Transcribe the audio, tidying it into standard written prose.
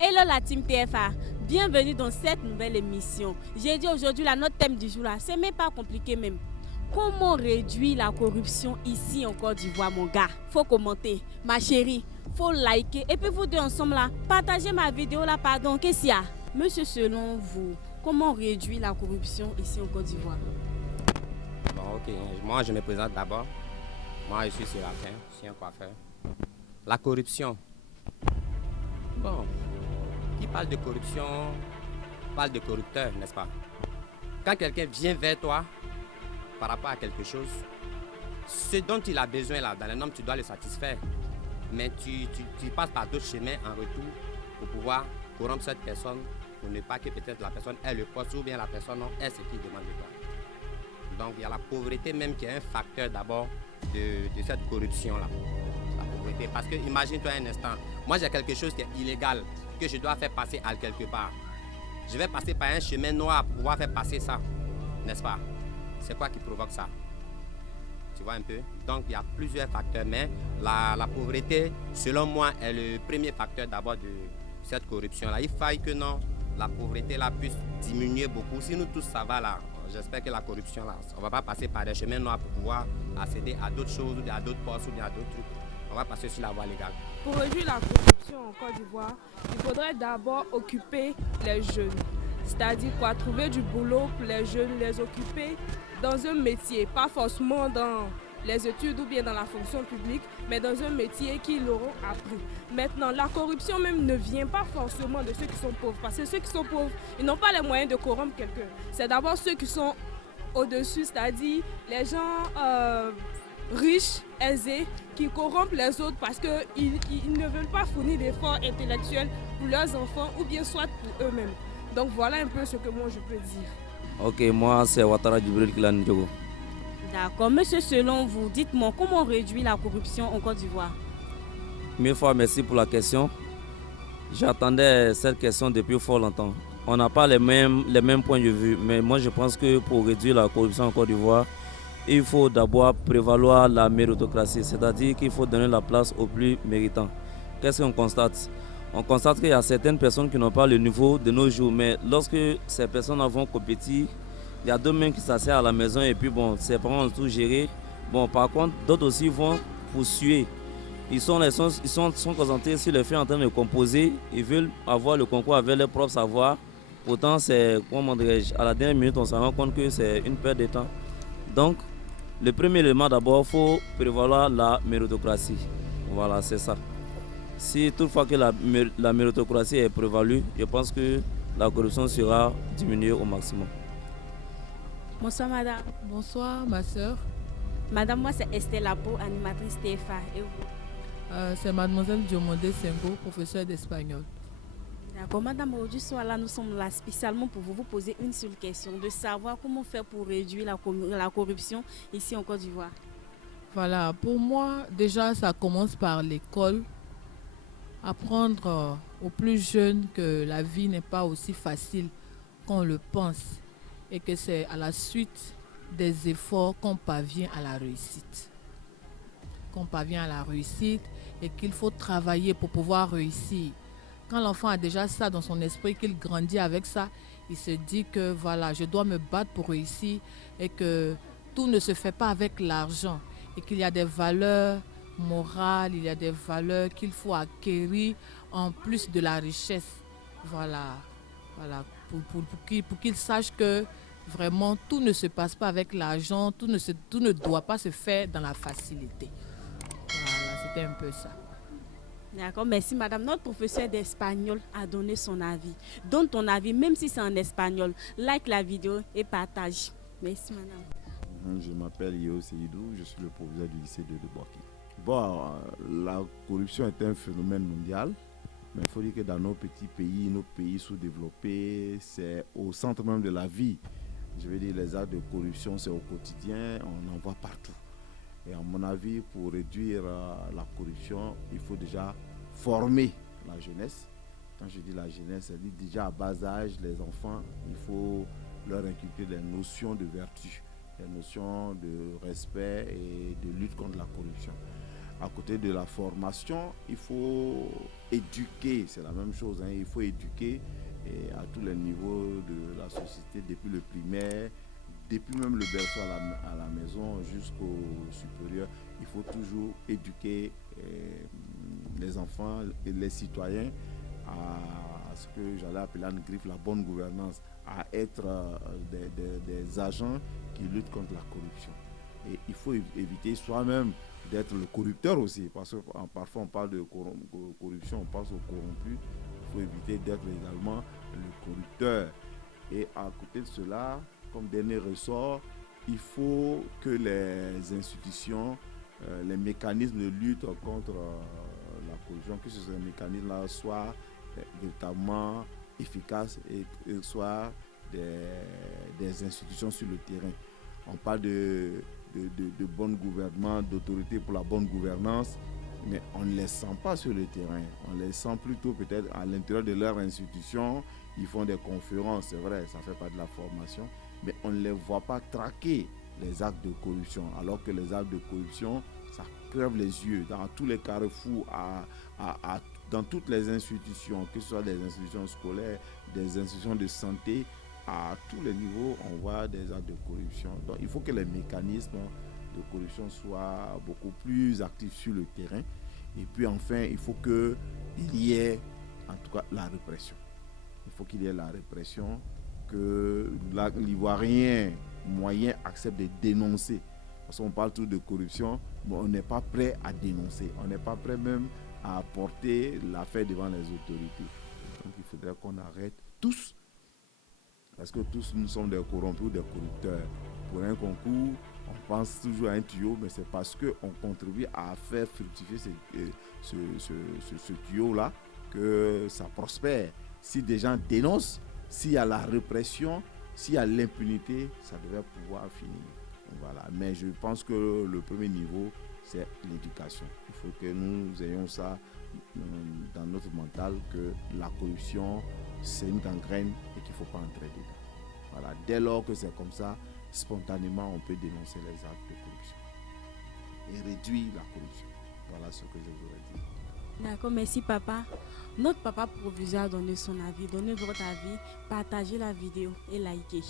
Hello la team TFA, bienvenue dans cette nouvelle émission. J'ai dit aujourd'hui, notre thème du jour, là, c'est même pas compliqué même. Comment réduire la corruption ici en Côte d'Ivoire, mon gars? Faut commenter, ma chérie, faut liker. Et puis vous deux ensemble là, partagez ma vidéo là, pardon, qu'est-ce qu'il y a? Monsieur, selon vous, comment réduire la corruption ici en Côte d'Ivoire? Bon, ok, moi je me présente d'abord. Moi je suis Séraphin, je suis un coiffeur. La corruption. Bon, qui parle de corruption parle de corrupteur, n'est-ce pas? Quand quelqu'un vient vers toi par rapport à quelque chose, ce dont il a besoin là, dans les normes, tu dois le satisfaire. Mais tu passes par d'autres chemins en retour pour pouvoir corrompre cette personne, pour ne pas que peut-être la personne ait le poste ou bien la personne ait ce qu'il demande de toi. Donc il y a la pauvreté même qui est un facteur d'abord de cette corruption-là. La pauvreté. Parce que imagine-toi un instant, moi j'ai quelque chose qui est illégal, que je dois faire passer à quelque part. Je vais passer par un chemin noir pour pouvoir faire passer ça, n'est-ce pas? C'est quoi qui provoque ça? Tu vois un peu? Donc il y a plusieurs facteurs, mais la pauvreté, selon moi, est le premier facteur d'abord de cette corruption-là. Il faille que non, la pauvreté là puisse diminuer beaucoup. Si nous tous ça va là, j'espère que la corruption là, on ne va pas passer par des chemins noirs pour pouvoir accéder à d'autres choses, ou à d'autres postes, ou à d'autres trucs. On va passer sur la voie légale. Pour réduire la corruption en Côte d'Ivoire, il faudrait d'abord occuper les jeunes. C'est-à-dire quoi? Trouver du boulot pour les jeunes, les occuper dans un métier, pas forcément dans les études ou bien dans la fonction publique, mais dans un métier qu'ils auront appris. Maintenant, la corruption même ne vient pas forcément de ceux qui sont pauvres, parce que ceux qui sont pauvres, ils n'ont pas les moyens de corrompre quelqu'un. C'est d'abord ceux qui sont au-dessus, c'est-à-dire les gens riches, aisés, qui corrompent les autres parce qu'ils ne veulent pas fournir d'efforts intellectuels pour leurs enfants ou bien soit pour eux-mêmes. Donc voilà un peu ce que moi je peux dire. Ok, moi c'est Ouattara Djibril Kilane Diogo. D'accord, monsieur, selon vous, dites-moi, comment réduire la corruption en Côte d'Ivoire? Mille fois merci pour la question. J'attendais cette question depuis fort longtemps. On n'a pas les mêmes points de vue, mais moi je pense que pour réduire la corruption en Côte d'Ivoire, il faut d'abord prévaloir la méritocratie, c'est-à-dire qu'il faut donner la place aux plus méritants. Qu'est-ce qu'on constate? On constate qu'il y a certaines personnes qui n'ont pas le niveau de nos jours, mais lorsque ces personnes vont compétir, il y a deux mains qui s'asseyent à la maison et puis bon, ses parents ont tout géré. Bon, par contre, d'autres aussi vont poursuivre. Ils sont concentrés sur le fait en train de composer, ils veulent avoir le concours avec leur propre savoir. Pourtant, c'est, comment dirais-je, à la dernière minute, on se rend compte que c'est une perte de temps. Donc, le premier élément d'abord, il faut prévaloir la méritocratie. Voilà, c'est ça. Si toutefois que la méritocratie est prévalue, je pense que la corruption sera diminuée au maximum. Bonsoir madame. Bonsoir ma soeur. Madame, moi c'est Estelle Lapo, animatrice TFA. Et vous? C'est mademoiselle Diomondé Sengo, professeure d'espagnol. D'accord, madame, aujourd'hui soir là, nous sommes là spécialement pour vous poser une seule question, de savoir comment faire pour réduire la corruption ici en Côte d'Ivoire. Voilà, pour moi, déjà, ça commence par l'école. Apprendre aux plus jeunes que la vie n'est pas aussi facile qu'on le pense et que c'est à la suite des efforts qu'on parvient à la réussite. Qu'on parvient à la réussite et qu'il faut travailler pour pouvoir réussir. Quand l'enfant a déjà ça dans son esprit, qu'il grandit avec ça, il se dit que voilà, je dois me battre pour réussir et que tout ne se fait pas avec l'argent et qu'il y a des valeurs morales, il y a des valeurs qu'il faut acquérir en plus de la richesse. Voilà, pour qu'il sache que vraiment tout ne se passe pas avec l'argent, tout ne doit pas se faire dans la facilité. Voilà, c'était un peu ça. D'accord, merci madame. Notre professeur d'espagnol a donné son avis. Donne ton avis, même si c'est en espagnol. Like la vidéo et partage. Merci madame. Je m'appelle Yeo Seydou, je suis le professeur du lycée de Boaké. Bon, la corruption est un phénomène mondial, mais il faut dire que dans nos pays sous-développés, c'est au centre même de la vie. Je veux dire, les actes de corruption, c'est au quotidien, on en voit partout. Et à mon avis, pour réduire la corruption, il faut déjà former la jeunesse. Quand je dis la jeunesse, c'est déjà à bas âge, les enfants, il faut leur inculquer des notions de vertu, des notions de respect et de lutte contre la corruption. À côté de la formation, il faut éduquer, c'est la même chose, il faut éduquer à tous les niveaux de la société, depuis le primaire, depuis même le berceau à la maison jusqu'au supérieur. Il faut toujours éduquer les enfants et les citoyens à ce que j'allais appeler en griffe la bonne gouvernance, à être des agents qui luttent contre la corruption. Et il faut éviter soi-même d'être le corrupteur aussi, parce que parfois on parle de corruption, on pense aux corrompus. Il faut éviter d'être également le corrupteur. Et à côté de cela, comme dernier ressort, il faut que les institutions, les mécanismes de lutte contre la corruption, que ces mécanismes-là soient véritablement efficaces et soient des institutions sur le terrain. On parle de bon gouvernement, d'autorité pour la bonne gouvernance, mais on ne les sent pas sur le terrain. On les sent plutôt peut-être à l'intérieur de leur institution. Ils font des conférences, c'est vrai, ça fait pas de la formation, mais on ne les voit pas traquer les actes de corruption, alors que les actes de corruption, ça crève les yeux dans tous les carrefours, dans toutes les institutions, que ce soit des institutions scolaires, des institutions de santé, à tous les niveaux, on voit des actes de corruption. Donc il faut que les mécanismes de corruption soient beaucoup plus actifs sur le terrain. Et puis enfin, il faut qu'il y ait en tout cas la répression. Il faut qu'il y ait la répression, que l'Ivoirien moyen accepte de dénoncer. Parce qu'on parle tout de corruption, mais on n'est pas prêt à dénoncer. On n'est pas prêt même à porter l'affaire devant les autorités. Donc il faudrait qu'on arrête tous, parce que tous nous sommes des corrompus ou des corrupteurs. Pour un concours, on pense toujours à un tuyau, mais c'est parce qu'on contribue à faire fructifier ce tuyau-là que ça prospère. Si des gens dénoncent, s'il y a la répression, s'il y a l'impunité, ça devrait pouvoir finir. Voilà. Mais je pense que le premier niveau, c'est l'éducation. Il faut que nous ayons ça dans notre mental, que la corruption, c'est une gangrène et qu'il ne faut pas entrer dedans. Voilà. Dès lors que c'est comme ça, spontanément, on peut dénoncer les actes de corruption et réduire la corruption. Voilà ce que je voudrais dire. D'accord, merci papa. Notre papa proviseur a donné son avis. Donnez votre avis, partagez la vidéo et likez.